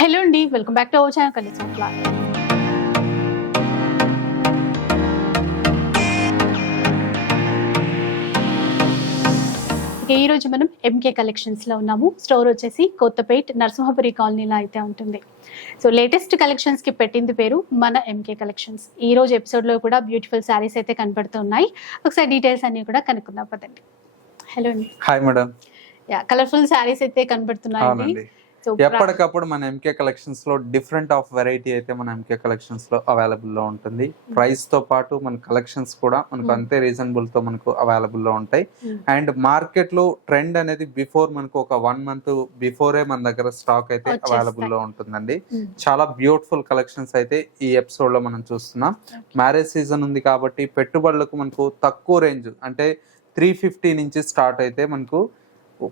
Hello అండి, welcome back to our channel colours of life. ఈ రోజు మనం ఎంకే కలెక్షన్స్ లో ఉన్నాము. స్టోర్ వచ్చేసి కొత్తపేట్ నరసింహపురి కాలనీలో అయితే ఉంటుంది. సో లేటెస్ట్ కలెక్షన్స్ కి పెట్టింది పేరు మన ఎంకే కలెక్షన్స్. ఈ రోజు ఎపిసోడ్ లో కూడా బ్యూటిఫుల్ శారీస్ అయితే కనబడుతున్నాయి. ఒకసారి డీటెయిల్స్ అన్ని కూడా కనుక్కుందాం పదండి. హలో అండి. Hi madam. కలర్ఫుల్ శారీస్ అయితే కనబడుతున్నాయండి. ఎప్పటికప్పుడు మన ఎంకే కలెక్షన్స్ లో డిఫరెంట్ ఆఫ్ వెరైటీ అయితే మన ఎంకే కలెక్షన్స్ లో అవైలబుల్ లో ఉంటుంది. ప్రైస్ తో పాటు మన కలెక్షన్స్ కూడా మనకు అంతే రీజనబుల్ తో మనకు అవైలబుల్ లో ఉంటాయి. అండ్ మార్కెట్ లో ట్రెండ్ అనేది బిఫోర్ మనకు ఒక 1 month బిఫోరే మన దగ్గర స్టాక్ అయితే అవైలబుల్ లో ఉంటుందండి. చాలా బ్యూటిఫుల్ కలెక్షన్స్ అయితే ఈ ఎపిసోడ్ లో మనం చూస్తున్నాం. మ్యారేజ్ సీజన్ ఉంది కాబట్టి పెట్టుబడులకు మనకు తక్కువ రేంజ్ అంటే 350 నుంచి స్టార్ట్ అయితే మనకు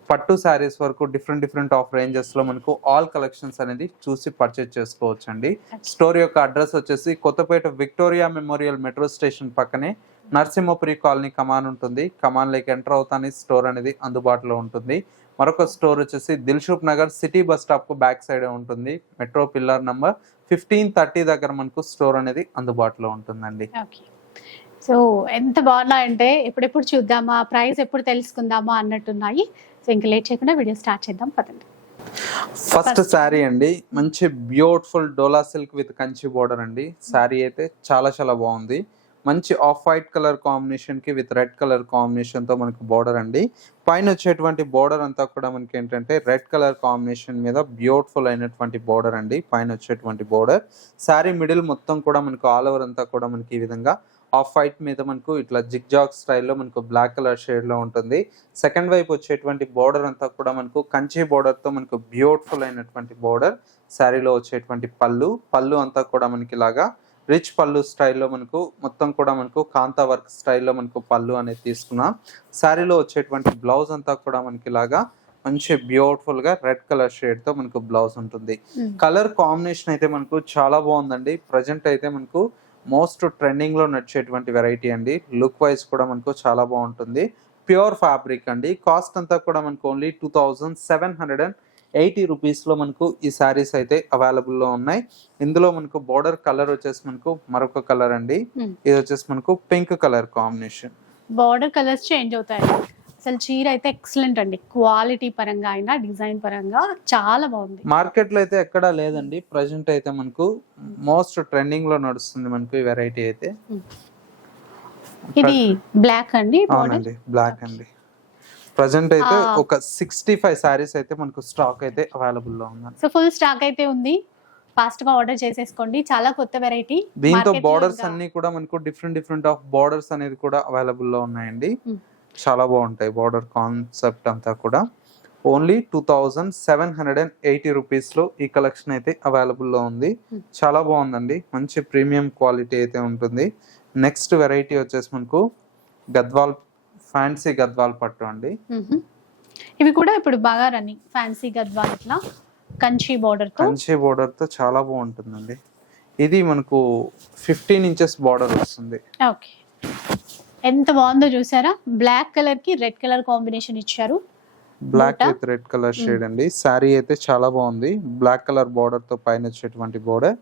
పట్టు శారీస్ వరకు డిఫరెంట్ ఆఫ్ రేంజెస్ లో మనకు ఆల్ కలెక్షన్స్ అనేది చూసి పర్చేజ్ చేసుకోవచ్చు అండి. స్టోర్ యొక్క అడ్రస్ వచ్చేసి Kothapet victoria memorial metro station పక్కనే నరసింహపురి కాలనీ కమాన్ ఉంటుంది. కమాన్ లేక ఎంటర్ అవుతానే స్టోర్ అనేది అందుబాటులో ఉంటుంది. మరొక స్టోర్ వచ్చేసి Dilsukh Nagar city bus stop కు బ్యాక్ సైడ్ ఉంటుంది. మెట్రో పిల్లర్ నంబర్ 1530 దగ్గర మనకు స్టోర్ అనేది అందుబాటులో ఉంటుందండి. సో ఎంత బాగున్నాయంటే ఎప్పుడెప్పుడు చూద్దామా, ప్రైస్ ఎప్పుడు తెలుసుకుందామా అన్నట్టున్నాయి. సో ఇంకా లేట్ చేయకుండా వీడియో స్టార్ట్ చేద్దాం పదండి. ఫస్ట్ శారీ అండి, మంచి beautiful dola silk with Kanchi border అండి. శారీ అయితే చాలా బాగుంది. మంచి ఆఫ్ వైట్ కలర్ కాంబినేషన్ కి విత్ రెడ్ కలర్ కాంబినేషన్ తో మనకు బోర్డర్ అండి. పైన వచ్చేటువంటి బోర్డర్ అంతా కూడా మనకి ఏంటంటే రెడ్ కలర్ కాంబినేషన్ మీద బ్యూటిఫుల్ అయినటువంటి బోర్డర్ అండి. పైన వచ్చేటువంటి బోర్డర్ శారీ మిడిల్ మొత్తం కూడా మనకు ఆల్ ఓవర్ అంతా కూడా మనకి ఈ విధంగా ఆఫ్ వైట్ మీద మనకు ఇట్లా జిగ్జాగ్ స్టైల్లో మనకు బ్లాక్ కలర్ షేడ్ లో ఉంటుంది. సెకండ్ వైపు వచ్చేటువంటి బోర్డర్ అంతా కూడా మనకు కంచి బోర్డర్ తో మనకు బ్యూటిఫుల్ అయినటువంటి బోర్డర్. శారీలో వచ్చేటువంటి పళ్ళు అంతా కూడా మనకి ఇలాగా రిచ్ పళ్ళు స్టైల్లో మనకు మొత్తం కూడా మనకు కాంతా వర్క్ స్టైల్లో మనకు పళ్ళు అనేది తీసుకున్నాం. శారీలో వచ్చేటువంటి బ్లౌజ్ అంతా కూడా మనకి ఇలాగా మంచి బ్యూటిఫుల్ గా రెడ్ కలర్ షేడ్ తో మనకు బ్లౌజ్ ఉంటుంది. కలర్ కాంబినేషన్ అయితే మనకు చాలా బాగుందండి. ప్రజెంట్ అయితే మనకు మోస్ట్ ట్రెండింగ్ లో నడిచేటువంటి వెరైటీ అండి. లుక్ వైజ్ కూడా మనకు చాలా బాగుంటుంది. ప్యూర్ ఫ్యాబ్రిక్ అండి. కాస్ట్ అంతా కూడా మనకు ఓన్లీ 2780 రూపీస్ లో మనకు ఈ శారీస్ అయితే అవైలబుల్ లో ఉన్నాయి. ఇందులో మనకు బోర్డర్ కలర్ వచ్చేసి మనకు మరొక కలర్ అండి. ఇది వచ్చేసి మనకు pink colour combination. Border colours change అవుతాయి. అసలు చీర అయితే ఎక్సలెంట్ అండి. క్వాలిటీ పరంగా అయినా డిజైన్ పరంగా చాలా బాగుంది. మార్కెట్ లో అయితే ఎక్కడా లేదండి. ప్రెసెంట్ అయితే మనకు మోస్ట్ ట్రెండింగ్ లో నడుస్తుంది మనకు ఈ వెరైటీ అయితే. ఇది బ్లాక్ అండి. అవునండి, బ్లాక్ అండి. ప్రెసెంట్ అయితే ఒక 65 సారీస్ అయితే మనకు స్టాక్ అయితే అవైలబుల్ లో ఉంది. సో ఫుల్ స్టాక్ అయితే ఉంది. ఫాస్ట్ గా ఆర్డర్ చేసేసుకోండి. చాలా కొత్త వెరైటీ. దీంతో బోర్డర్స్ అన్ని కూడా మనకు డిఫరెంట్ ఆఫ్ బోర్డర్స్ అనేది కూడా అవైలబుల్ లో ఉన్నాయండి. చాలా బాగుంటాయి. బోర్డర్ కాన్సెప్ట్ అంతా కూడా ఓన్లీ 2780 రూపీస్ లో ఈ కలెక్షన్ అయితే అవైలబుల్ లో ఉంది. చాలా బాగుందండి. మంచి ప్రీమియం క్వాలిటీ అయితే ఉంటుంది. నెక్స్ట్ వెరైటీ వచ్చేసి మనకు గద్వాల్ ఫ్యాన్సీ గద్వాల్ పట్టు అండి. ఇవి కూడా ఇప్పుడు బాగా రన్నింగ్. ఫ్యాన్సీ గద్వాల్ ఇట్లా కంచి బోర్డర్ తో చాలా బాగుంటుందండి. ఇది మనకు 15 ఇంచెస్ బోర్డర్ వస్తుంది. ఓకే, ఎంత బాగుందో చూసారా. బ్లాక్ కలర్ కి రెడ్ కలర్ కాంబినేషన్ ఇచ్చారు. Black with red colour shade అండి. శారీ అయితే చాలా బాగుంది. బ్లాక్ కలర్ బోర్డర్ తో పైన వచ్చేటువంటి బోర్డర్.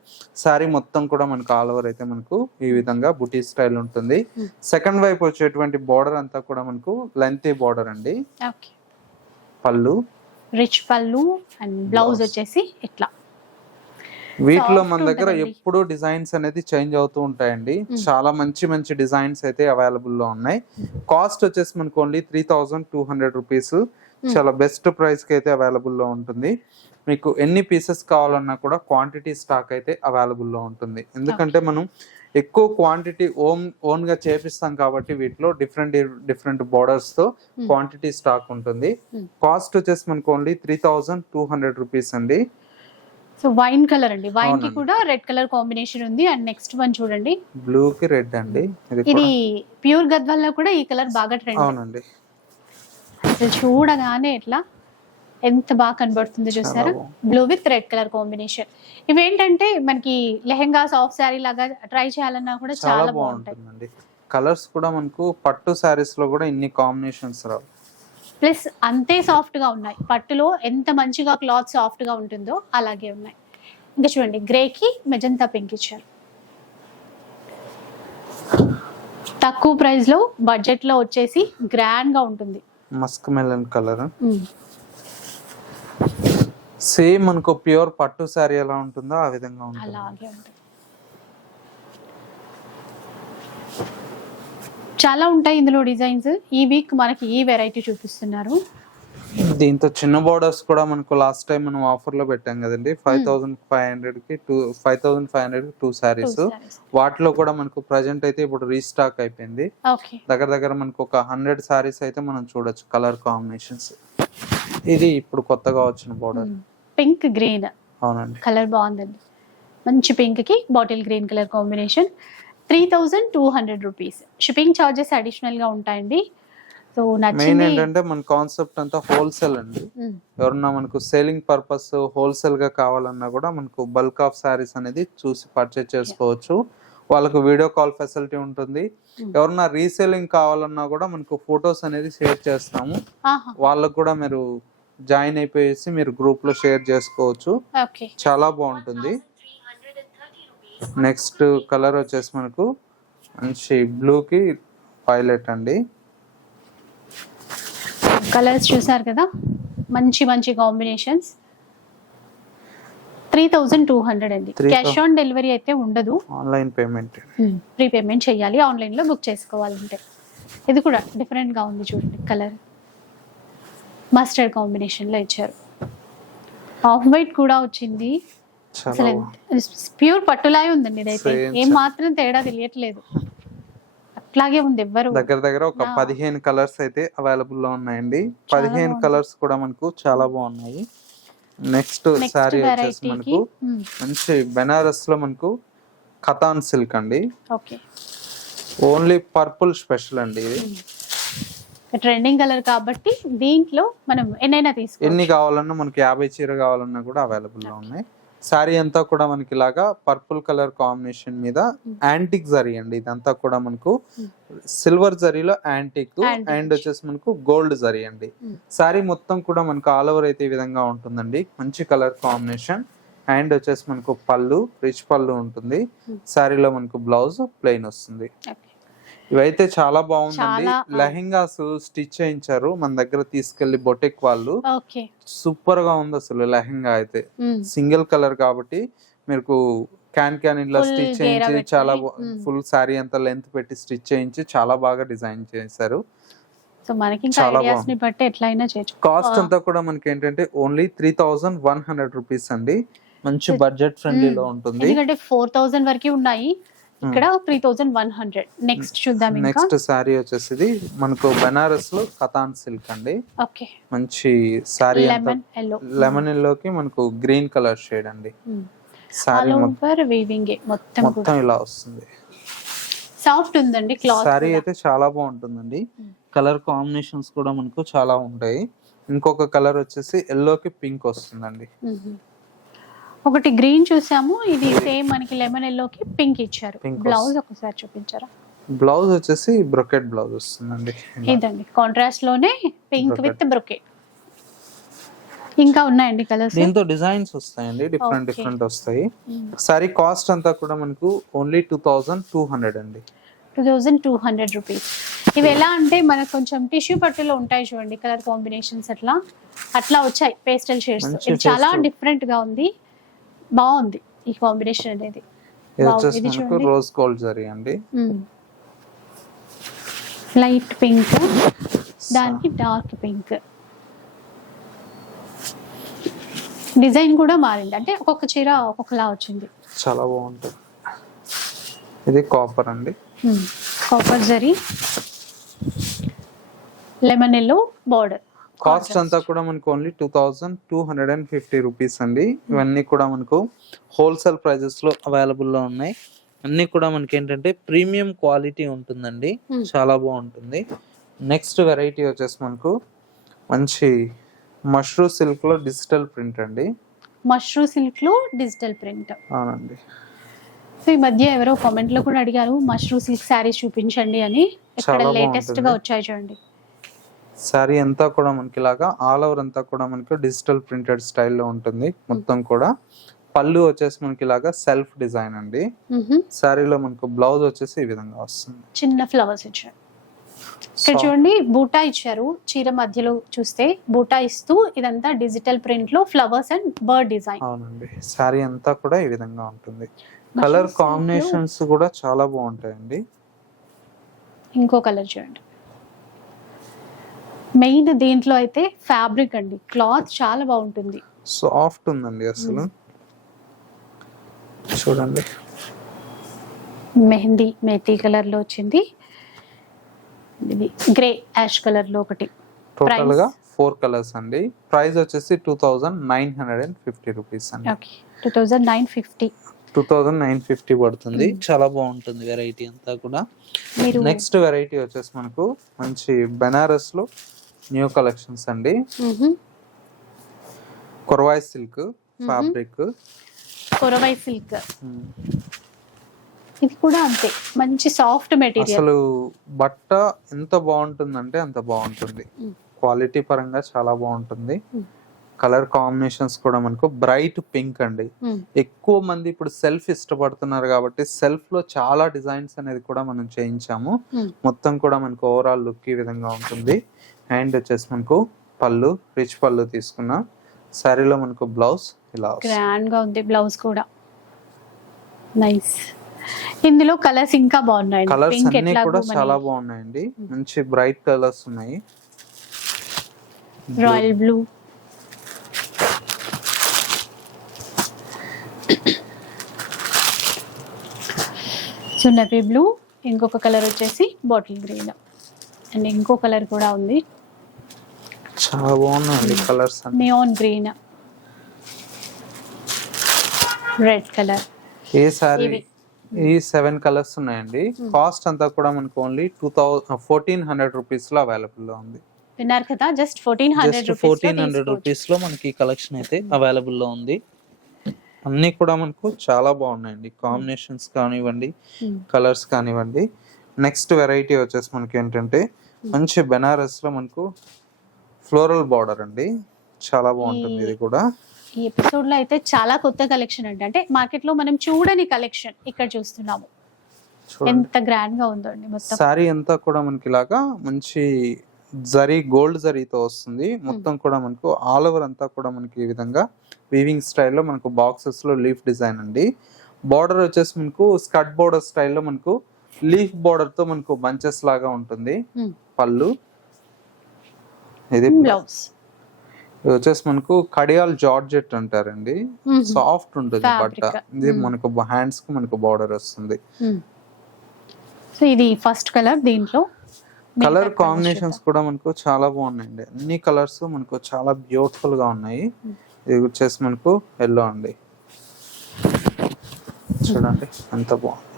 శారీ మొత్తం కూడా మనకు ఆల్ ఓవర్ అయితే మనకు ఈ విధంగా బుటీ స్టైల్ ఉంటుంది. సెకండ్ వైపు వచ్చేటువంటి బోర్డర్ అంతా కూడా మనకు లెంతీ బోర్డర్ అండి. పళ్ళు రిచ్ పళ్ళు అండ్ బ్లౌజ్ వచ్చేసి ఇట్లా. వీటిలో మన దగ్గర ఎప్పుడు డిజైన్స్ అనేది చేంజ్ అవుతూ ఉంటాయండి. చాలా మంచి డిజైన్స్ అయితే అవైలబుల్ లో ఉన్నాయి. కాస్ట్ వచ్చేసి మనకు ఓన్లీ 3200 రూపీస్. చాలా బెస్ట్ ప్రైస్ కి అయితే అవైలబుల్ లో ఉంటుంది. మీకు ఎన్ని పీసెస్ కావాలన్నా కూడా క్వాంటిటీ స్టాక్ అయితే అవైలబుల్ లో ఉంటుంది. ఎందుకంటే మనం ఎక్కువ క్వాంటిటీ ఓన్ గా చేపిస్తాం కాబట్టి వీటిలో డిఫరెంట్ బోర్డర్స్ తో క్వాంటిటీ స్టాక్ ఉంటుంది. కాస్ట్ వచ్చేసి మనకు ఓన్లీ 3200 రూపీస్ అండి. సో వైన్ కలర్ అండి. వైన్ కి కూడా రెడ్ కలర్ కాంబినేషన్ ఉంది. అండ్ నెక్స్ట్ వన్ చూడండి, బ్లూ కి రెడ్ అండి. ఇది ప్యూర్ గద్వాల్ లో కూడా ఈ కలర్ బాగా ట్రెండ్. అవునండి. అసలు చూడగానే ఎట్లా ఎంత బాగా కనబడుతుంది చూసారా. Blue with red colour combination. ఇవేంటంటే మనకి లెహెంగా సాఫ్ట్ శారీ లాగా ట్రై చేయాలన్నా కూడా చాలా బాగుంటాయి. కలర్స్ కూడా మనకు పట్టు శారీస్ లో కూడా ఇన్ని కాంబినేషన్స్ రావు. ప్లస్ అంతే సాఫ్ట్ గా ఉన్నాయి. పట్టులో ఎంత మంచిగా క్లాత్ సాఫ్ట్ గా ఉంటుందో అలాగే ఉన్నాయి. ఇంకా చూడండి గ్రేకి మెజంతా పింక్ ఇచ్చారు. తక్కువ ప్రైస్ లో బడ్జెట్ లో వచ్చేసి గ్రాండ్ గా ఉంటుంది. మస్క్ మెలన్ కలర్ సేమ్ మనకు ప్యూర్ పట్టు శారీ ఎలా ఉంటుందో ఆ విధంగా ఉంటుంది. అలాగే ఉంటుంది. చాలా ఉంటాయి ఇందులో డిజైన్స్. ఈ వీక్ మనకి ఈ వెరైటీ చూపిస్తున్నారు. దీంతో చిన్న బోర్డర్స్ కూడా మనకు లాస్ట్ టైం మనం ఆఫర్ లో పెట్టాం కదండి. 5500 కి 5500 కి 2 సారీస్. వాటిలో కూడా మనకు ప్రజెంట్ అయితే ఇప్పుడు రీస్టాక్ అయిపోయింది. దగ్గర మనకు ఒక 100 సారీస్ అయితే మనం చూడొచ్చు కలర్ కాంబినేషన్స్. ఇది ఇప్పుడు కొత్తగా వచ్చిన బోర్డర్ పింక్ గ్రీన్. అవునండి, కలర్ బాగుందండి. మంచి పింక్ కి bottle green colour combination. 3200 rupees. Shipping charges additional గా ఉంటాయండి. సో మెయిన్ నచ్చింది ఏంటంటే మన కాన్సెప్ట్ అంతా హోల్సేల్ అండి. ఎవరన్నా మనకు సేలింగ్ పర్పస్ హోల్సేల్ గా కావాలన్నా కూడా మనకు బల్క్ ఆఫ్ సారీస్ అనేది చూసి పర్చేజ్ చేసుకోవచ్చు. వాళ్ళకు వీడియో కాల్ ఫెసిలిటీ ఉంటుంది. ఎవరన్నా రీసేలింగ్ కావాలన్నా కూడా మనకు ఫొటోస్ అనేది షేర్ చేస్తాము. వాళ్ళకు కూడా మీరు జాయిన్ అయిపోయేసి మీరు గ్రూప్ లో షేర్ చేసుకోవచ్చు. చాలా బాగుంటుంది. నెక్స్ట్ కలర్ వచ్చేసి మనకు మంచి బ్లూ కి పైలట్ అండి. కలర్స్ చూసారు కదా, మంచి మంచి కాంబినేషన్స్. 3200 అండి. క్యాష్ ఆన్ డెలివరీ అయితే ఉండదు, ఆన్లైన్ పేమెంట్. ప్రీ పేమెంట్ చేయాలి ఆన్లైన్ లో బుక్ చేసుకోవాలంటే. ఇది కూడా డిఫరెంట్ గా ఉంది చూడండి. కలర్ మస్టర్డ్ కాంబినేషన్ లో ఇచ్చారు. ఆఫ్ వైట్ కూడా వచ్చింది. అసలు ప్యూర్ పట్టులాగే ఉందండి. ఇదైతే ఏం మాత్రం తేడా తెలియట్లేదు, అట్లాగే ఉంది. ఎవ్వరు దగ్గర ఒక 15 కలర్స్ అయితే అవైలబుల్ లో ఉన్నాయండి. 15 కలర్స్ కూడా మనకు చాలా బాగున్నాయి. నెక్స్ట్ సారీ వచ్చేసి మనకు మంచి బెనారస్ లో మనకు ఖతాన్ సిల్క్ అండి. ఓన్లీ పర్పుల్ స్పెషల్ అండి. ఇది ట్రెండింగ్ కలర్ కాబట్టి దీంట్లో మనం ఎన్ని కావాలన్నా మనకి 50 చీర కావాలన్నా కూడా అవైలబుల్ లో ఉన్నాయి. సారీ అంతా కూడా మనకి ఇలాగా పర్పుల్ కలర్ కాంబినేషన్ మీద యాంటిక్ జరీ అండి. ఇదంతా కూడా మనకు సిల్వర్ జరీలో యాంటిక్ అండ్ వచ్చేసి మనకు గోల్డ్ జరీ అండి. సారీ మొత్తం కూడా మనకు ఆల్ ఓవర్ అయితే ఈ విధంగా ఉంటుందండి. మంచి కలర్ కాంబినేషన్. అండ్ వచ్చేసి మనకు పళ్ళు రిచ్ పళ్ళు ఉంటుంది. సారీలో మనకు బ్లౌజ్ ప్లెయిన్ వస్తుంది. ఇవైతే చాలా బాగుందండి. లెహెంగాస్ స్టిచ్ చేయించారు మన దగ్గర తీసుకెళ్లి బొటెక్ వాళ్ళు. సూపర్ గా ఉంది అసలు లెహెంగా అయితే. సింగిల్ కలర్ కాబట్టి మీకు క్యాన్ ఇలా స్టిచ్ చేయించి చాలా ఫుల్ సారీ అంతా లెంత్ పెట్టి స్టిచ్ చేయించి చాలా బాగా డిజైన్ చేశారు. చాలా బాగుంది. కాస్ట్ అంతా కూడా మనకి ఏంటంటే ఓన్లీ 3100 రూపీస్ అండి. మంచి బడ్జెట్ ఫ్రెండ్లీలో ఉంటుంది. 4000 వరకు ఉన్నాయి, ఇక్కడ 3100. నెక్స్ట్ చూద్దాం. నెక్స్ట్ సారీ వచ్చేసి మనకు బెనారస్ లో ఖతాన్ సిల్క్ అండి. మంచి సారీ లెమన్ ఎల్లోకి మనకు గ్రీన్ కలర్ షేడ్ అండి. సారీ మొత్తం ఇలా వస్తుంది. సాఫ్ట్ ఉందండి క్లాత్. సారీ అయితే చాలా బాగుంటుందండి. కలర్ కాంబినేషన్స్ కూడా మనకు చాలా ఉంటాయి. ఇంకొక కలర్ వచ్చేసి ఎల్లోకి పింక్ వస్తుందండి. ఒకటి గ్రీన్ చూసాము, ఇది సేమ్ మనకి లెమన్ ఎల్లోకి పింక్ ఇచ్చారు. బ్లౌజ్ ఒకసారి చూపించారా? బ్లౌజ్ వచ్చేసి బ్రొకెట్ బ్లౌజ్ వస్తుందండి. ఇదండి కాంట్రాస్ట్ లోనే పింక్ విత్ బ్రొకెట్. ఇంకా ఉన్నాయండి కలర్స్. దీంతో డిజైన్స్ వస్తాయండి, డిఫరెంట్ వస్తాయి. సారీ కాస్ట్ అంతా కూడా మనకు ఓన్లీ 2200 అండి. 2200 రూపీస్. ఇవి ఎలా అంటే మనకు కొంచెం టిష్యూ పట్టులో ఉంటాయి చూడండి కలర్ కాంబినేషన్స్, అట్లా వచ్చాయి పేస్టల్ షేడ్స్. ఇది చాలా డిఫరెంట్ గా ఉంది, బాగుంది ఈ కాంబినేషన్ అనేది. రోజ్ గోల్డ్ జరీ అండి. లైట్ పింక్ దానికి డార్క్ పింక్. డిజైన్ కూడా మారింది, అంటే ఒక్కొక్క చీర ఒక్కొక్కలా వచ్చింది. చాలా బాగుంటుంది. ఇది కాపర్ అండి. Copper zari lemon yellow border. Cost అంతా కూడా మనకు ఓన్లీ 2250 రూపీస్ అండి. ఇవన్నీ కూడా మనకు హోల్సేల్ ప్రైజెస్ లో అవైలబుల్ లో ఉన్నాయి. అన్ని కూడా మనకి ఏంటంటే ప్రీమియం క్వాలిటీ ఉంటుందండి, చాలా బాగుంటుంది. నెక్స్ట్ వెరైటీ వచ్చేసి మనకు మంచి మష్రూ సిల్క్ లో డిజిటల్ ప్రింట్ అండి. మష్రూ సిల్క్ లో డిజిటల్ ప్రింట్. అవునండి. సో ఈ మధ్య ఎవరో కామెంట్ లో కూడా అడిగారు మష్రూ సిల్క్ శారీస్ చూపించండి అని. ఇక్కడ లేటెస్ట్ గా వచ్చాయి చూడండి. సారీ అంతా కూడా మనకి ఇలాగా ఆల్ ఓవర్ అంతా కూడా మనకి డిజిటల్ ప్రింటెడ్ స్టైల్లో ఉంటుంది. మొత్తం కూడా పళ్ళు వచ్చేసి మనకి ఇలాగా సెల్ఫ్ డిజైన్ అండి. శారీలో మనకు బ్లౌజ్ వచ్చేసి ఈ విధంగా వస్తుంది. చిన్న ఫ్లవర్స్ ఇచ్చారు. ఇక్కడ చూడండి బూటా ఇచ్చారు. చీర మధ్యలో చూస్తే బూటా ఇస్తూ ఇదంతా డిజిటల్ ప్రింట్ లో ఫ్లవర్స్ అండ్ బర్డ్ డిజైన్. అవునండి, శారీ అంతా కూడా ఈ విధంగా ఉంటుంది. కలర్ కాంబినేషన్స్ కూడా చాలా బాగుంటాయండి. ఇంకో కలర్ చూడండి. మెయిన్ దీంట్లో అయితే ఫ్యాబ్రిక్ అండి, క్లాత్ చాలా బాగుంటుంది, సాఫ్ట్ ఉందండి అసలు. చూడండి మెహందీ మేతీ కలర్ లో వచ్చింది. ఇది గ్రే యాష్ కలర్ లో ఒకటి. టోటల్ గా 4 కలర్స్ అండి. ప్రైస్ వచ్చేసి 2950 రూపీస్ అండి. ఓకే, 2950 పడుతుంది. చాలా బాగుంటుంది వెరైటీ అంతా కూడా. నెక్స్ట్ వెరైటీ వచ్చేసి మనకు మంచి బెనారస్ లో న్యూ కలెక్షన్స్ అండి. కొరవాయ్ సిల్క్ ఫ్యాబ్రిక్. కొరవాయ్ సిల్క్ ఇది కూడా అంతే, మంచి సాఫ్ట్ మెటీరియల్. అసలు బట్ట ఎంత బాగుంటుందంటే అంత బాగుంటుంది. క్వాలిటీ పరంగా చాలా బాగుంటుంది. కలర్ కాంబినేషన్స్ కూడా మనకు బ్రైట్ పింక్ అండి. ఎక్కువ మంది ఇప్పుడు సెల్ఫ్ ఇష్టపడుతున్నారు కాబట్టి సెల్ఫ్ లో చాలా డిజైన్స్ అనేది కూడా మనం చేయించాము. మొత్తం కూడా మనకు ఓవరాల్ లుక్ ఈ విధంగా ఉంటుంది. హ్యాండ్ వచ్చేసి మనకు పళ్ళు, రిచ్ పళ్ళు తీసుకున్నాం. శారీలో మనకు బ్లౌజ్ ఇలా గ్రాండ్ గా ఉంది. బ్లౌజ్ కూడా నైస్. ఇందులో కలర్స్ ఇంకా బాగున్నాయి. కలర్స్ అన్ని కూడా చాలా బాగున్నాయండి. మంచి బ్రైట్ కలర్స్ ఉన్నాయి. రాయల్ బ్లూ, సున్నపి బ్లూ, ఇంకొక కలర్ వచ్చేసి బాటిల్ గ్రీన్ అండ్ ఇంకో కలర్ కూడా ఉంది. చాలా బాగున్నాయండి colours. Neon green, red colour. ఏ సారీ ఈ 7 కలర్స్ ఉన్నాయండి. కాస్ట్ అంతా కూడా మనకు ఓన్లీ 1400 రూపీస్ లో అవైలబుల్ లో ఉంది. విన్నారు కదా, జస్ట్ 1400 రూపీస్ లో మనకి కలెక్షన్ అయితే అవైలబుల్ లో ఉంది. అన్ని కూడా మనకు చాలా బాగున్నాయండి. కాంబినేషన్స్ కానివ్వండి, కలర్స్ కానివ్వండి. నెక్స్ట్ వెరైటీ వచ్చేసి మనకి ఏంటంటే మంచి బెనారస్ లో మనకు ఫ్లోరల్ బార్డర్ అండి. చాలా బాగుంటుంది ఇది కూడా. ఈ ఎపిసోడ్ లో అయితే చాలా కొత్త కలెక్షన్ అండి. అంటే మార్కెట్ లో మనం చూడని కలెక్షన్ ఇక్కడ చూస్తున్నాము. ఎంత గ్రాండ్ గా ఉందో అండి. మొత్తం సారీ అంతా కూడా మనకి ఇలాగా మంచి జరీ, గోల్డ్ జరీతో వస్తుంది. మొత్తం కూడా మనకు ఆల్ ఓవర్ అంతా కూడా మనకి ఈ విధంగా వీవింగ్ స్టైల్లో మనకు బాక్సెస్ లో లీఫ్ డిజైన్ అండి. బార్డర్ వచ్చేసి మనకు స్కర్ట్ బార్డర్ స్టైల్లో మనకు లీఫ్ బార్డర్ తో మనకు బంచెస్ లాగా ఉంటుంది. పళ్ళు, ఇది బ్లౌజ్. ఇది వచ్చేసి మనకు కడియాల్ జార్జెట్ అంటారండి. సాఫ్ట్ ఉంటుంది బట్ట. ఇది మనకు హ్యాండ్స్ కు మనకు బార్డర్ వస్తుంది. సో ఇది ఫస్ట్ కలర్. దీంట్లో కలర్ కాంబినేషన్స్ కూడా మనకు చాలా బాగున్నాయండి. అన్ని కలర్స్ మనకు చాలా బ్యూటిఫుల్ గా ఉన్నాయి. ఇది వచ్చేసి మనకు ఎల్లో అండి. చూడండి ఎంత బాగుంది.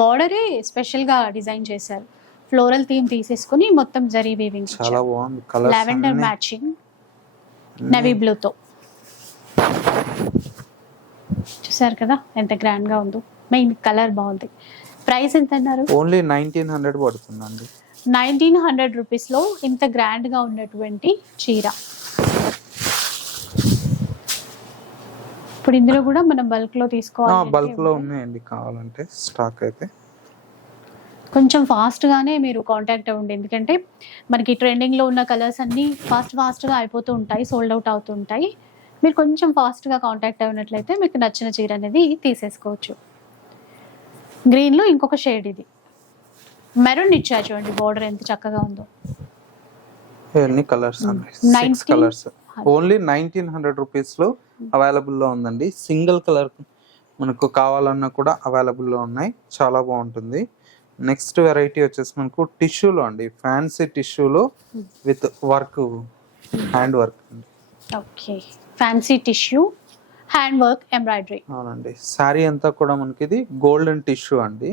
బార్డరే స్పెషల్ గా డిజైన్ చేశారు. ఫ్లోరల్ థీమ్ తీసేసుకుని మొత్తం జరీ వీవింగ్. చాలా బాగుంది. Colour lavender matching navy blue తో. చూసారు కదా ఎంత గ్రాండ్ గా ఉందో. మెయిన్ కలర్ బాగుంది. ప్రైస్ ఎంత అన్నారు? ఓన్లీ 1900 పడుతుందండి. 1900 రూపీస్ లో ఇంత గ్రాండ్ గా ఉన్నటువంటి చీర. ఇప్పుడు ఇందులో కూడా మనం బల్క్ లో తీసుకోవాలి. బల్క్ లో ఉన్నాయండి, కావాలంటే స్టాక్ అయితే. కొంచెం ఫాస్ట్ గానే మీరు కాంటాక్ట్ అవ్వండి. ఎందుకంటే మనకి ట్రెండింగ్ లో ఉన్న కలర్స్ అన్ని ఫాస్ట్ గా అయిపోతూ ఉంటాయి, సోల్డ్ అవుట్ అవుతూ ఉంటాయి. మీరు కొంచెం ఫాస్ట్ గా కాంటాక్ట్ అయినట్లయితే మీకు నచ్చిన చీర అనేది తీసేసుకోవచ్చు. గ్రీన్ లో ఇంకొక షేడ్, ఇది మెరూన్ ఇచ్చా చూడండి. బార్డర్ ఎంత చక్కగా ఉందో. ఎన్ని కలర్స్ అండి? 6 కలర్స్. ఓన్లీ 1900 రూపీస్ లో అవైలబుల్ లో ఉందండి. సింగిల్ కలర్ మనకు కావాలన్నా కూడా అవైలబుల్ లో ఉన్నాయి. చాలా బాగుంటుంది. నెక్స్ట్ వెరైటీ వచ్చేసి మనకు టిష్యూలో అండి. ఫ్యాన్సీ టిష్యూలో విత్ వర్క్, హ్యాండ్ వర్క్ అండి. Okay, fancy tissue hand work embroidery. అవునండి. శారీ అంతా కూడా మనకి ఇది గోల్డెన్ టిష్యూ అండి.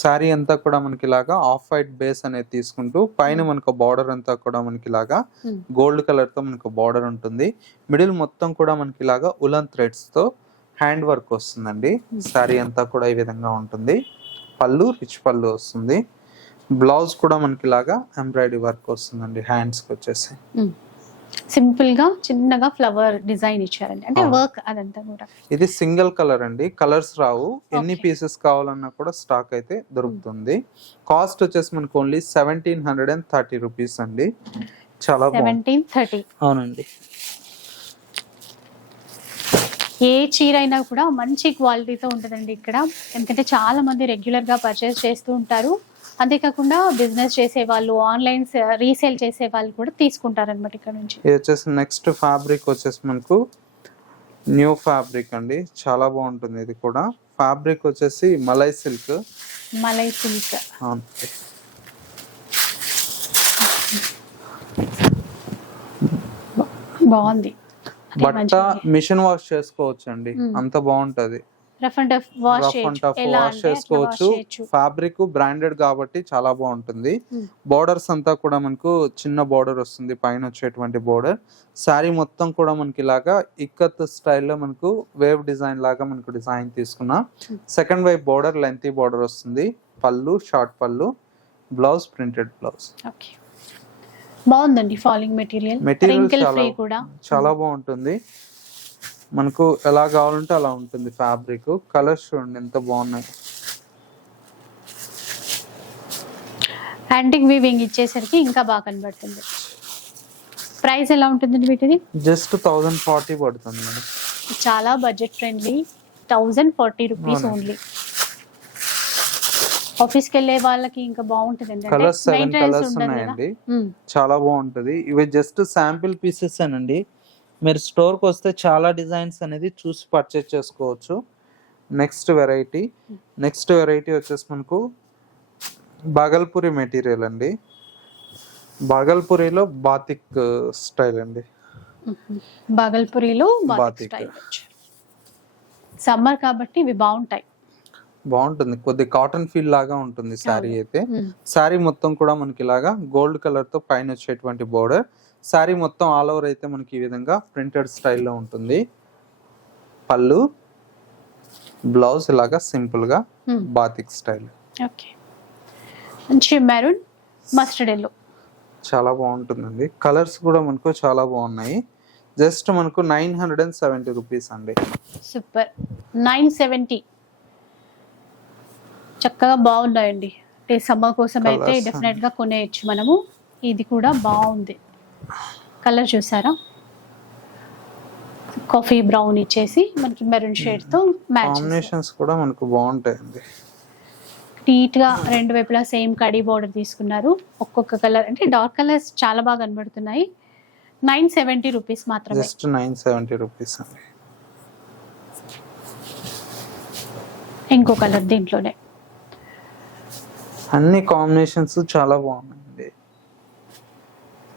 శారీ అంతా కూడా మనకి ఇలాగా ఆఫ్ వైట్ బేస్ అనేది తీసుకుంటూ పైన మనకు బార్డర్ అంతా కూడా మనకి ఇలాగా గోల్డ్ కలర్ తో మనకు బార్డర్ ఉంటుంది. మిడిల్ మొత్తం కూడా మనకి ఇలాగా ఉలన్ థ్రెడ్స్ తో హ్యాండ్ వర్క్ వస్తుందండి. శారీ అంతా కూడా ఈ విధంగా ఉంటుంది. పళ్ళు, రిచ్ పళ్ళు వస్తుంది. బ్లౌజ్ కూడా మనకి ఇలాగా ఎంబ్రాయిడరీ వర్క్ వస్తుందండి హ్యాండ్స్ కి వచ్చేసి. సింపుల్ గా చిన్నగా ఫ్లవర్ డిజైన్ ఇచ్చారండి, అంటే అవును. వర్క్ అదంతా కూడా. ఇది సింగిల్ కలర్ అండి, కలర్స్ రావు. ఎన్ని Okay. పీసెస్ కావాలన్నా కూడా స్టాక్ అయితే దొరుకుతుంది. కాస్ట్ వచ్చేసి మనకు ఓన్లీ 1730 రూపీస్ అండి. చాలా బాగుంది. 1730. అవునండి. ఏ చీర అయినా కూడా మంచి క్వాలిటీతో ఉంటుందండి ఇక్కడ, ఎందుకంటే చాలా మంది రెగ్యులర్ గా పర్చేస్ చేస్తూ ఉంటారు. అంతేకాకుండా బిజినెస్ చేసే వాళ్ళు, ఆన్లైన్ రీసేల్ చేసే వాళ్ళు కూడా తీసుకుంటారు అనమాట ఇక్కడ నుంచి. ఇది వచ్చేసి నెక్స్ట్ ఫ్యాబ్రిక్ వచ్చేసి మనకు న్యూ ఫ్యాబ్రిక్ అండి, చాలా బాగుంటుంది. ఇది కూడా ఫ్యాబ్రిక్ వచ్చేసి మలై సిల్క్. మలై సిల్క్. అవునండి. బాగుంది. బట్ట మిషన్ వాష్ చేసుకోవచ్చు అండి, అంత బాగుంటది. Rough and tough wash rough and tough wash చేసుకోవచ్చు. ఫ్యాబ్రిక్ బ్రాండెడ్ కాబట్టి చాలా బాగుంటుంది. బోర్డర్స్ అంతా కూడా మనకు చిన్న బోర్డర్ వస్తుంది, పైన వచ్చేటువంటి బోర్డర్. శారీ మొత్తం కూడా మనకి ఇలాగా ఇక్కత్ స్టైల్లో మనకు వేవ్ డిజైన్ లాగా మనకు డిజైన్ తీసుకున్నాం. సెకండ్ వైపు బోర్డర్ లెంతీ బోర్డర్ వస్తుంది. పళ్ళు షార్ట్ పళ్ళు, బ్లౌజ్ ప్రింటెడ్ బ్లౌజ్. ఓకే, బాగుందండి. ఫాలింగ్ మెటీరియల్ రింకిల్ ఫ్రీ కూడా చాలా బాగుంటుంది. మనకు ఎలా కావాలంటే అలా ఉంటుంది ఫ్యాబ్రిక్. కలర్స్ చూడండి ఎంత బాగున్నాయి. యాంటిక్ వీవింగ్ ఇచ్చేసరికి ఇంకా బాగా కనబడుతుంది. ప్రైస్ ఎలా ఉంటుందండి వీటిది? జస్ట్ 1040 పడుతుంది మేడం. చాలా budget friendly, 1040 rupees only. Office కి వెళ్ళే వాళ్ళకి ఇంకా బాగుంటుంది. కలర్స్ 7 కలర్స్ ఉన్నాయండి, చాలా బాగుంటది. ఇవి జస్ట్ శాంపిల్ పీసెస్ అనండి. మీరు స్టోర్ కి వస్తే చాలా డిజైన్స్ అనేది చూసి పర్చేస్ చేసుకోవచ్చు. నెక్స్ట్ వెరైటీ వచ్చేసి మనకు బాగల్పూరి మెటీరియల్ అండి. బాగల్పూరిలో బాతిక్ స్టైల్ అండి. బాగల్పూరిలో బాతిక్ స్టైల్. సమ్మర్ కాబట్టి ఇవి బాగుంటుంది. కొద్ది కాటన్ ఫీల్ లాగా ఉంటుంది శారీ అయితే. శారీ మొత్తం కూడా మనకి ఇలాగా గోల్డ్ కలర్ తో పైన వచ్చేటువంటి బోర్డర్. శారీ మొత్తం ఆల్ ఓవర్ అయితే మనకి ఈ విధంగా ప్రింటెడ్ స్టైల్లో ఉంటుంది. పళ్ళు, బ్లౌజ్ ఇలాగా సింపుల్ గా బాతిక్ స్టైల్. ఓకే, మంచి మెరూన్ మస్టర్డ్ ఎల్లో, చాలా బాగుంటుందండి. కలర్స్ కూడా మనకు చాలా బాగున్నాయి. జస్ట్ మనకు 970 రూపీస్ అండి. సూపర్. 970 చక్కగా బాగున్నాయండి. సమ్మర్ కోసం అయితే డెఫినెట్ గా కొనేయచ్చు మనము. ఇది కూడా బాగుంది. కలర్ చూసారా, కాఫీ బ్రౌన్ ఇచ్చేసి మనకి మెరూన్ షేడ్ తో మ్యాచ్. కాంబినేషన్స్ కూడా మనకు బాగుంటాయండి. నీట్ గా రెండు వైపులా సేమ్ కడీ బోర్డర్ తీసుకున్నారు. ఒక్కొక్క కలర్ అంటే డార్క్ కలర్స్ చాలా బాగా కనబడుతున్నాయి. 970 రూపీస్ మాత్రమే. జస్ట్ 970 రూపీస్ అండి. ఇంకో కలర్ దీంట్లోనే. అన్ని కాంబినేషన్స్ చాలా బాగున్నాయండి.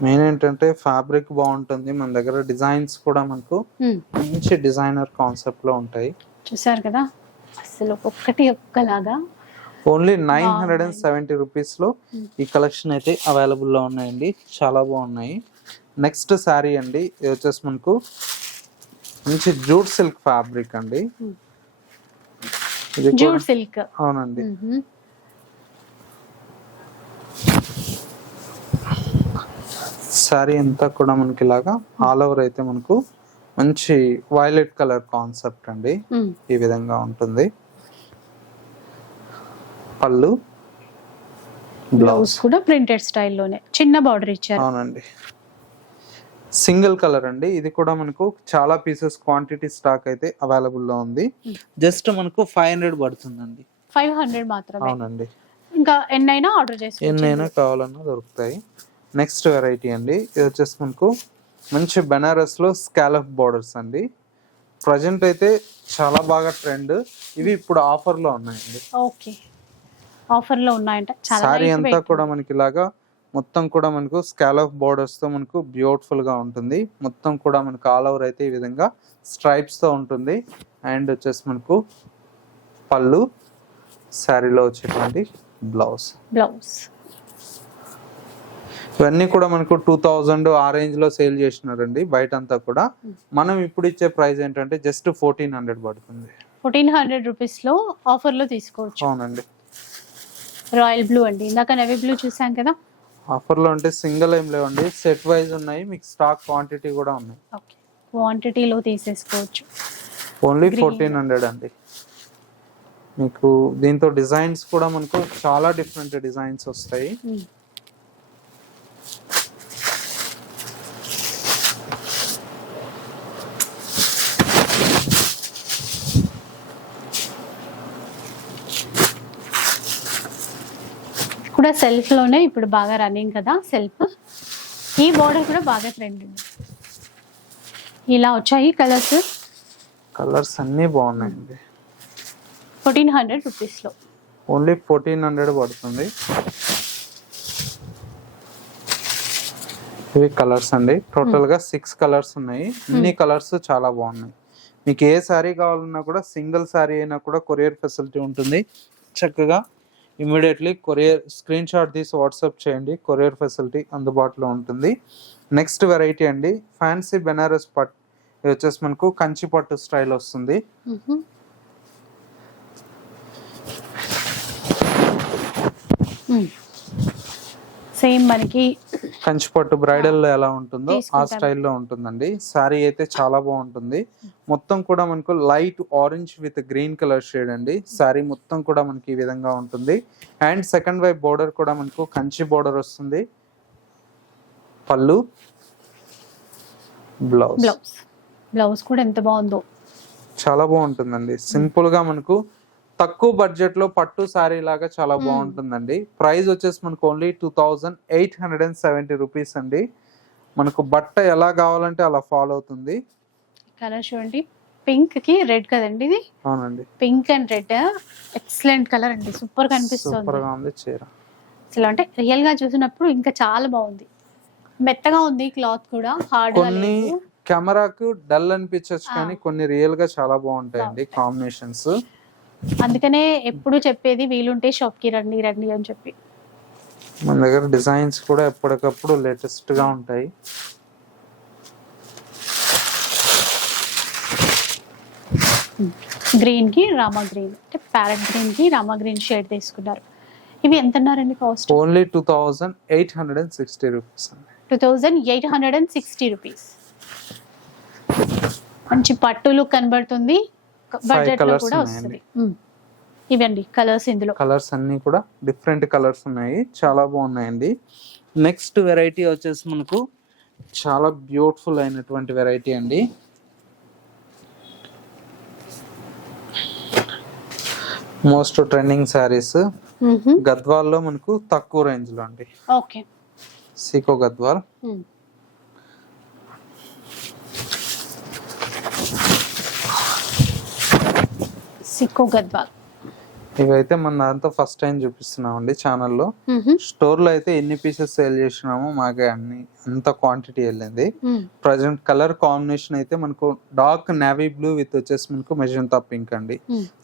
మెయిన్ ఏంటంటే ఫ్యాబ్రిక్ బాగుంటుంది. మన దగ్గర డిజైన్స్ కూడా మనకు మంచి డిజైనర్ కాన్సెప్ట్ లో ఉంటాయి. చూసారు కదా, అసలు ఒక్కొక్కటి ఒక్కలాగా. ఓన్లీ 970 రూపీస్ లో ఈ కలెక్షన్ అయితే అవైలబుల్ లో ఉన్నాయండి. చాలా బాగున్నాయి. నెక్స్ట్ శారీ అండి, ఇది వచ్చేసి మనకు మంచి జూట్ సిల్క్ ఫ్యాబ్రిక్ అండి. ఇది జూట్ సిల్క్. అవునండి. శారీ అంతా కూడా మనకి ఇలాగా ఆల్ ఓవర్ అయితే మనకు మంచి వైలెట్ కలర్ కాన్సెప్ట్ అండి. ఈ విధంగా ఉంటుంది. పళ్ళు, బ్లౌజ్ కూడా ప్రింటెడ్ స్టైల్లోనే చిన్న బార్డర్ ఇచ్చారు. అవునండి. సింగిల్ కలర్ అండి. ఇది కూడా మనకు చాలా పీసెస్ క్వాంటిటీ స్టాక్ అయితే అవైలబుల్ లో ఉంది. జస్ట్ మనకు 500 పడుతుందండి. 500 మాత్రమే. అవునండి. ఇంకా ఎన్నైనా ఆర్డర్ చేసుకోవచ్చు, ఎన్నైనా కావాలన్నా దొరుకుతాయి. నెక్స్ట్ వెరైటీ అండి, ఇది వచ్చేసి మనకు మంచి బెనారస్ లో స్కాలప్ బోర్డర్స్ అండి. ప్రజెంట్ అయితే చాలా బాగా ట్రెండ్. ఇవి ఇప్పుడు ఆఫర్ లో ఉన్నాయండి. ఓకే, ఆఫర్ లో ఉన్నాయంట. సారీ అంతా కూడా మనకి ఇలాగా మొత్తం కూడా మనకు స్కాలప్ బోర్డర్స్ తో మనకు బ్యూటిఫుల్ గా ఉంటుంది. మొత్తం కూడా మనకు ఆల్ ఓవర్ అయితే ఈ విధంగా స్ట్రైప్స్ తో ఉంటుంది. అండ్ వచ్చేసి మనకు పళ్ళు, శారీలో వచ్చేటువంటి బ్లౌజ్. ఇవన్నీ కూడా మనకు 2000 ఆ రేంజ్ లో సేల్ చేసినారండి బయట అంతా కూడా. మనం ఇప్పుడు ఇచ్చే ప్రైస్ ఏంటంటే జస్ట్ 1400 పడుతుంది. 1400 రూపీస్ లో ఆఫర్ లో తీసుకోవచ్చు. అవునండి. రాయల్ బ్లూ అండి, ఇందాక నేవీ బ్లూ చూసాం కదా, ఆఫర్లో అంటే సింగిల్ ఏం లేవండి, సెట్ వైజ్ ఉన్నాయి, మీకు స్టాక్ క్వాంటిటీ కూడా ఉన్నాయి. ఓకే, క్వాంటిటీలో తీసేసుకోవచ్చు. Only Green. 1400 అండి. మీకు దీంతో డిజైన్స్ కూడా మనకు చాలా డిఫరెంట్ డిజైన్స్ వస్తాయి. కూడా సెల్ఫ్ లోనే ఇప్పుడు బాగా రన్నింగ్ కదా సెల్ఫ్. ఈ బోర్డర్ కూడా బాగా ట్రెండ్ ఉంది. ఇలా వచ్చాయి కలర్స్. కలర్స్ అన్నీ బాగున్నాయండి. 1400 రూపీస్లో. ఓన్లీ 1400 పడుతుంది. ఇవి కలర్స్ అండి, టోటల్ గా 6 కలర్స్ ఉన్నాయి. అన్ని కలర్స్ చాలా బాగున్నాయి. మీకు ఏ శారీ కావాలన్నా కూడా, సింగిల్ శారీ అయినా కూడా కొరియర్ ఫెసిలిటీ ఉంటుంది. చక్కగా ఇమీడియట్లీ కొరియర్ స్క్రీన్ షాట్ తీసి వాట్సాప్ చేయండి, కొరియర్ ఫెసిలిటీ అందుబాటులో ఉంటుంది. నెక్స్ట్ వెరైటీ అండి, ఫ్యాన్సీ బెనారస్ పట్. ఇది వచ్చేసి మనకు కంచి పట్టు స్టైల్ వస్తుంది. సేమ్ మనకి కంచి పట్టు బ్రైడల్ ఎలా ఉంటుందో ఆ స్టైల్లో ఉంటుందండి. శారీ అయితే చాలా బాగుంటుంది. మొత్తం కూడా మనకు light orange with green colour shade అండి. శారీ మొత్తం కూడా మనకి ఈ విధంగా ఉంటుంది. అండ్ సెకండ్ వైపు బోర్డర్ కూడా మనకు కంచి బోర్డర్ వస్తుంది. పళ్ళు, బ్లౌజ్. బ్లౌజ్ కూడా ఎంత బాగుందో, చాలా బాగుంటుందండి. సింపుల్ గా మనకు తక్కువ బడ్జెట్ లో పట్టు శారీ లాగా చాలా బాగుంటుందండి. ప్రైస్ వచ్చేసి మనకు ఓన్లీ 2870 రూపీస్ అండి. మనకు బట్ట ఎలా కావాలంటే అలా ఫాలో అవుతుంది. కలర్ చూడండి, పింక్ కి రెడ్ కదండి ఇది. అవునండి, pink and red excellent colour అండి, సూపర్ కనిపిస్తుంది. సూపర్ గా ఉంది చీర. అసలు అంటే రియల్ గా చూసినప్పుడు ఇంకా చాలా బాగుంది. మెత్తగా ఉంది క్లాత్ కూడా, హార్డ్ గా కొన్ని లేదు. కెమెరాకు డల్ అనిపించచ్చు కానీ కొన్ని రియల్ గా చాలా బాగుంటాయండి కాంబినేషన్స్. అందుకనే ఎప్పుడు చెప్పేది వీలుంటే షాప్ కి రండి రండి అని చెప్పి. మన దగ్గర డిజైన్స్ కూడా ఎప్పటికప్పుడు లేటెస్ట్ గా ఉంటాయి. గ్రీన్ కి రామా గ్రీన్, అంటే ప్యారెట్ గ్రీన్ కి రామా గ్రీన్ షేడ్ తీసుకున్నారు. ఇవి ఎంత అన్నారండి కాస్ట్? ఓన్లీ 2860 రూపీస్ అండి. 2860 రూపీస్. మంచి పట్టు లుక్ కనబడుతుంది, బడ్జెట్ లో కూడా వస్తుంది. ఇవండి కలర్స్, ఇందులో కలర్స్ అన్ని కూడా డిఫరెంట్ కలర్స్ ఉన్నాయి, చాలా బాగున్నాయండి. నెక్స్ట్ వెరైటీ వచ్చేసి మనకు చాలా బ్యూటిఫుల్ అయినటువంటి వెరైటీ అండి. మోస్ట్ ట్రెండింగ్ శారీస్ గద్వాల్లో మనకు తక్కువ రేంజ్ లో అండి. ఓకే, సీకో గద్వాల్. సిక్కో గద్వాల్. ఇవైతే మన దాంతో ఫస్ట్ టైం చూపిస్తున్నాం అండి ఛానల్లో. స్టోర్ లో అయితే ఎన్ని పీసెస్ సేల్ చేసినామో మాకే అంత క్వాంటిటీ వెళ్ళింది. ప్రజెంట్ కలర్ కాంబినేషన్ అయితే మనకు డార్క్ నేవీ బ్లూ విత్ వచ్చేసి మనకు మెజంతా పింక్ అండి.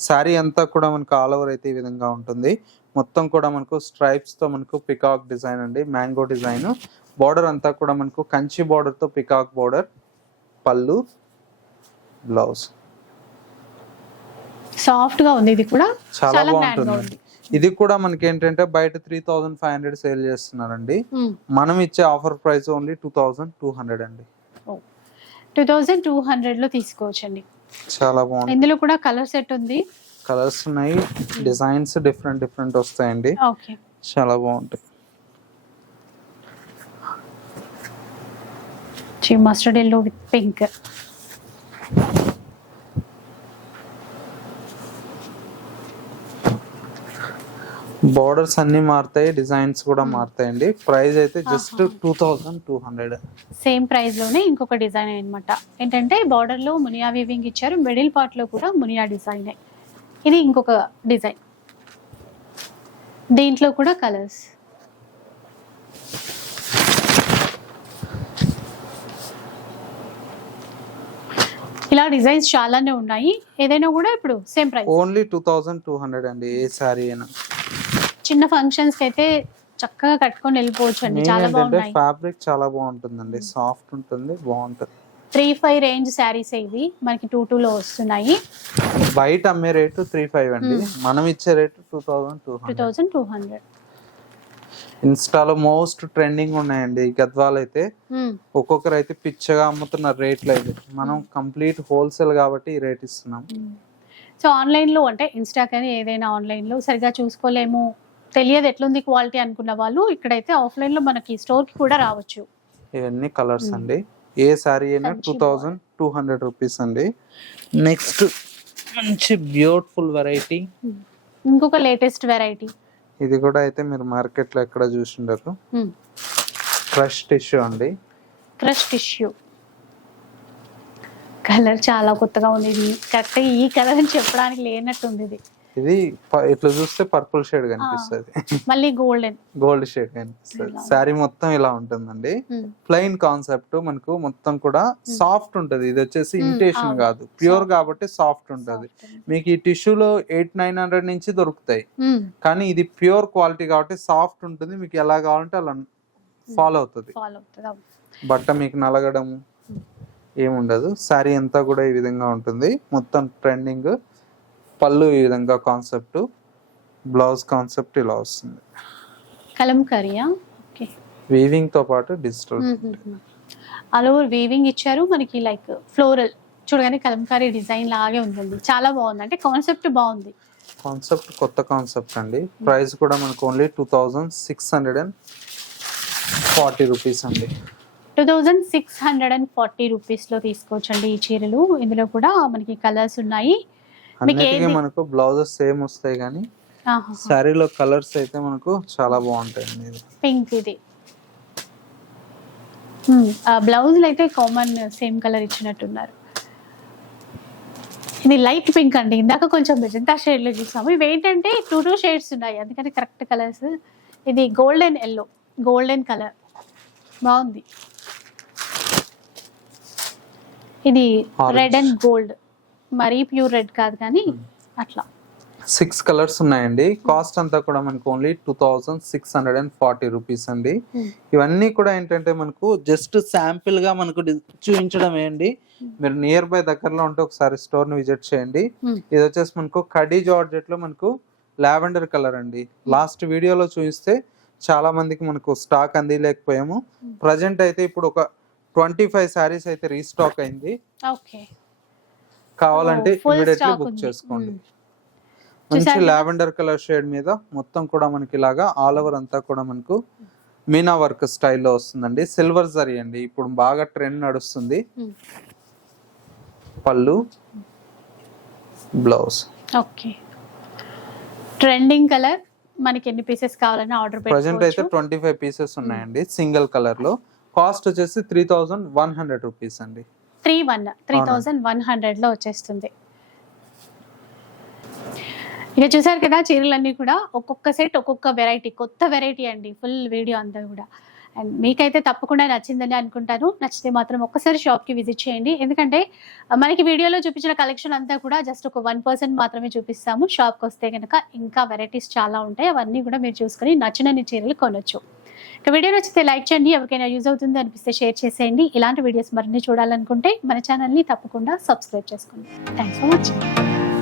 శారీ అంతా కూడా మనకు ఆల్ ఓవర్ అయితే ఈ విధంగా ఉంటుంది. మొత్తం కూడా మనకు స్ట్రైప్స్ తో మనకు పికాక్ డిజైన్ అండి, మ్యాంగో డిజైన్. బార్డర్ అంతా కూడా మనకు కంచి బార్డర్ తో పికాక్ బార్డర్. పళ్ళు, బ్లౌజ్. సాఫ్ట్ గా ఉంది, ఇది కూడా చాలా బాగుంటుంది. ఇది కూడా మనకి ఏంటంటే బయట 3500 సేల్ చేస్తున్నారండి. మనం ఇచ్చే ఆఫర్ ప్రైస్ ఓన్లీ 2200 అండి. 2200 లో తీసుకోవచ్చండి. చాలా బాగుంది. ఇందులో కూడా కలర్ సెట్ ఉంది, కలర్స్ ఉన్నాయి, డిజైన్స్ డిఫరెంట్ వస్తాయండి. ఓకే, చాలా బాగుంటాయి. Mustard yellow with pink. Borders అన్ని మారుతాయి, డిజైన్స్ కూడా మారుతాయండి. ప్రైస్ అయితే జస్ట్ 2200. సేమ్ ప్రైస్ లోనే ఇంకొక డిజైన్ అన్నమాట. ఏంటంటే బార్డర్ లో మునియా వీవింగ్ ఇచ్చారు, మిడిల్ పార్ట్ లో కూడా మునియా డిజైన్. ఇది ఇంకొక డిజైన్, దీంట్లో కూడా కలర్స్. ఇలా డిజైన్స్ చాలానే ఉన్నాయి. ఏదైనా కూడా ఇప్పుడు సేమ్ ప్రైస్, ఓన్లీ 2200 అండి. ఏ సారీ అయినా చిన్న ఫంక్షన్స్ కి అయితే చక్కగా కట్టుకొని వెళ్ళిపోవచ్చు అండి. చాలా బాగున్నాయి. ఫ్యాబ్రిక్ చాలా బాగుంటుందండి, సాఫ్ట్ ఉంటుంది, బాగుంటుంది. 3-5 రేంజ్ శారీస్ ఇవి మనకి 2-2 లో వస్తున్నాయి. బయట అమ్మే రేటు 3-5 అండి, మనం ఇచ్చే రేటు 2200. ఇన్స్టాలో మోస్ట్ ట్రెండింగ్ ఉన్నాయండి ఈ గద్వాలు అయితే. ఒక్కొక్కరు అయితే పిచ్చగా అమ్ముతున్నారు రేట్లు అయితే. మనం కంప్లీట్ హోల్సేల్ కాబట్టి ఈ రేట్ ఇస్తున్నాం. సో ఆన్లైన్లో అంటే ఇన్స్టా కానీ ఏదైనా ఆన్లైన్లో సరిగా చూసుకోలేము, తెలియదు ఎట్లుంది క్వాలిటీ అనుకున్న వాళ్ళు ఇక్కడైతే ఆఫ్లైన్లో మనకి స్టోర్కి కూడా రావచ్చు. ఇవన్నీ కలర్స్ అండి. ఏ సారీ అయినా 2200 రూపీస్ అండి. నెక్స్ట్ మంచి బ్యూటిఫుల్ వెరైటీ, ఇంకొక లేటెస్ట్ వెరైటీ. ఇది కూడా అయితే మీరు మార్కెట్లో ఎక్కడ చూసిండరు. క్రష్ టిష్యూ అండి. క్రష్ టిష్యూ కలర్ చాలా కొత్తగా ఉంది. ఇది కరెక్ట్గా ఈ కలర్ అని చెప్పడానికి లేనట్టుంది. ఇది ఇట్లా చూస్తే పర్పుల్ షేడ్ కనిపిస్తుంది, మళ్ళీ గోల్డెన్ గోల్డ్ షేడ్ కనిపిస్తుంది. శారీ మొత్తం ఇలా ఉంటుందండి. ప్లెయిన్ కాన్సెప్ట్ మనకు మొత్తం కూడా సాఫ్ట్ ఉంటది. ఇది వచ్చేసి ఇమిటేషన్ కాదు, ప్యూర్ కాబట్టి సాఫ్ట్ ఉంటది. మీకు ఈ టిష్యూలో 800-900 నుంచి దొరుకుతాయి, కానీ ఇది ప్యూర్ క్వాలిటీ కాబట్టి సాఫ్ట్ ఉంటుంది. మీకు ఎలా కావాలంటే అలా ఫాలో అవుతుంది. బట్ట మీకు నలగడము ఏముండదు. శారీ అంతా కూడా ఈ విధంగా ఉంటుంది. మొత్తం ట్రెండింగ్. పళ్ళు ఈ విధంగా కాన్సెప్ట్, బ్లౌజ్ కాన్సెప్ట్ ఇలా వస్తుంది. కలంకారీయా? ఓకే. వీవింగ్ తో పాటు డిజిటల్ ఆల్ ఓవర్ వీవింగ్ ఇచ్చారు మనకి. లైక్ ఫ్లోరల్ చూడగానే కలంకారీ డిజైన్ లాగే ఉంటుంది. చాలా బాగుంది, అంటే కాన్సెప్ట్ బాగుంది. కాన్సెప్ట్ కొత్త కాన్సెప్ట్ అండి. ప్రైస్ కూడా మనకు ఓన్లీ 2640 రూపీస్ అండి. 2640 రూపీస్లో తీసుకోవచ్చండి ఈ చీరలు. ఇందులో కూడా మనకి కలర్స్ ఉన్నాయి. మనకు బ్లౌజెస్ సేమ్ వస్తాయి కానీ శారీలో కలర్స్ అయితే మనకు చాలా బాగుంటాయి. పింక్ ఇది బ్లౌజ్ అయితే కామన్ సేమ్ కలర్ ఇచ్చినట్టున్నారు. ఇది లైట్ పింక్ అండి. ఇందాక కొంచెం మెజంతా షేడ్ లో చూసాము. ఇవి ఏంటంటే 2 షేడ్స్ ఉన్నాయి, అందుకని కరెక్ట్ కలర్స్. ఇది గోల్డెన్ ఎల్లో, గోల్డెన్ కలర్ బాగుంది. ఇది రెడ్ అండ్ గోల్డ్, మరీ ప్యూర్ రెడ్ కాదు కానీ అట్లా. 6 కలర్స్ ఉన్నాయండి. కాస్ట్ అంతా కూడా మనకు ఓన్లీ 2640 రూపీస్ అండి. ఇవన్నీ కూడా ఏంటంటే మనకు జస్ట్ శాంపిల్ గా మనకు చూపించడమే అండి. మీరు నియర్ బై దగ్గరలో ఉంటే ఒకసారి స్టోర్ ని విజిట్ చేయండి. ఇది వచ్చేసి మనకు కడీ జార్జెట్ లో మనకు లావెండర్ కలర్ అండి. లాస్ట్ వీడియోలో చూపిస్తే చాలా మందికి మనకు స్టాక్ అందిలేకపోయాము. ప్రజెంట్ అయితే ఇప్పుడు ఒక 25 సారీస్ అయితే రీస్టాక్ అయింది. కావాలంటే ఇమీడియట్లీ బుక్ చేసుకోండి. మంచి లావెండర్ కలర్ షేడ్ మీద మొత్తం కూడా మనకి ఇలాగా ఆల్ ఓవర్ అంతా కూడా మనకు మీనా వర్క్ స్టైల్లో వస్తుందండి. సిల్వర్ జరీ అండి, ఇప్పుడు బాగా ట్రెండ్ నడుస్తుంది. పళ్ళు, బ్లౌజ్. Okay, trending colour. మనకి ఎన్ని పీసెస్ కావాలన్నా ఆర్డర్ పెట్టుకోవచ్చు. ప్రెజెంట్ అయితే 25 పీసెస్ ఉన్నాయండి సింగిల్ కలర్ లో. కాస్ట్ వచ్చేసి 3100 రూపీస్ అండి. 3100 లో వచ్చేస్తుంది. ఇక చూసారు కదా చీరలన్నీ కూడా ఒక్కొక్క సెట్ ఒక్కొక్క వెరైటీ, కొత్త వెరైటీ అండి. ఫుల్ వీడియో అంతా కూడా. అండ్ మీకైతే తప్పకుండా నచ్చిందని అనుకుంటాను. నచ్చితే మాత్రం ఒక్కసారి షాప్కి విజిట్ చేయండి. ఎందుకంటే మనకి వీడియోలో చూపించిన కలెక్షన్ అంతా కూడా జస్ట్ ఒక 1% మాత్రమే చూపిస్తాము. షాప్కి వస్తే కనుక ఇంకా వెరైటీస్ చాలా ఉంటాయి. అవన్నీ కూడా మీరు చూసుకొని నచ్చినన్ని చీరలు కొనొచ్చు. ఇక వీడియో నచ్చితే లైక్ చేయండి. ఎవరికైనా యూజ్ అవుతుంది అనిపిస్తే షేర్ చేసేయండి. ఇలాంటి వీడియోస్ మరిన్ని చూడాలనుకుంటే మన ఛానల్ని తప్పకుండా సబ్స్క్రైబ్ చేసుకోండి. Thanks for watching.